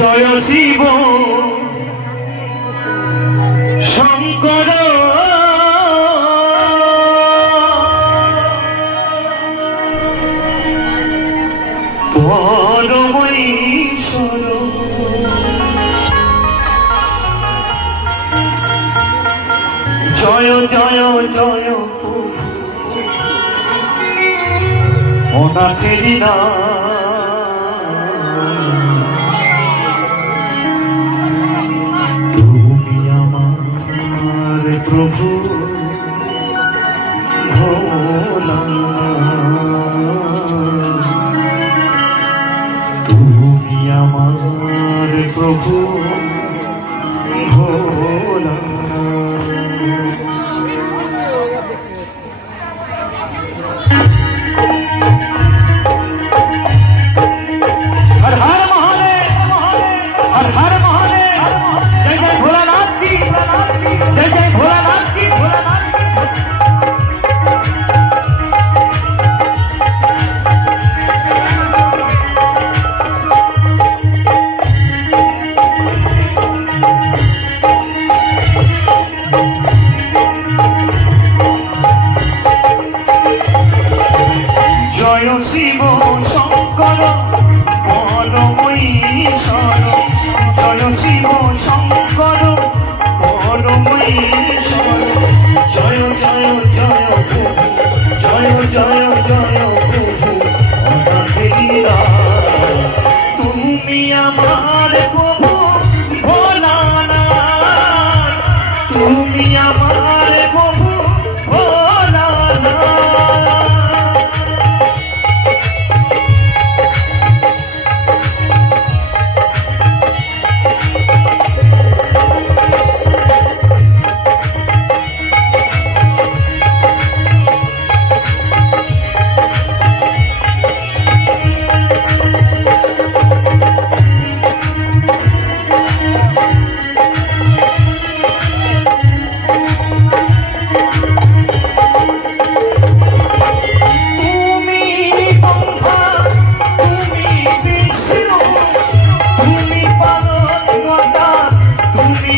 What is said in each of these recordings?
জয় শিব শঙ্কর। পরমৈশ্বর জয় জয় জয় অনাথেরি না প্রভু তুমি আমার প্রভু? শঙ্কর পরমঈশ্বর জয় শিব শঙ্কর পরমঈশ্বর জয় জয় জয় জয় জয় জয় তুমি আমার প্রভু।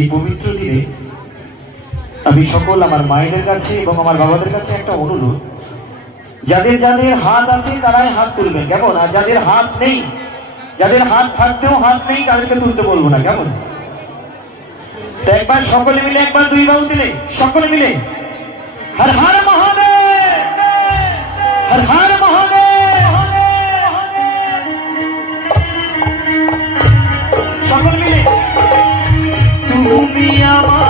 এই পবিত্র দিনে আমি সকল আমার মায়েদের কাছে এবং আমার বাবাদের কাছে একটা অনুরোধ। যাদের যাদের হাত আছে তারাই হাত তুলবেন, কেমন? আর যাদের হাত নেই, যাদের হাত থাকতেও হাত নেই, তাদেরকে তুলতে বলব না, কেমন? একবার সকলে মিলে, একবার দুই বাহু দিলে সকলে মিলে। হর হর তুমি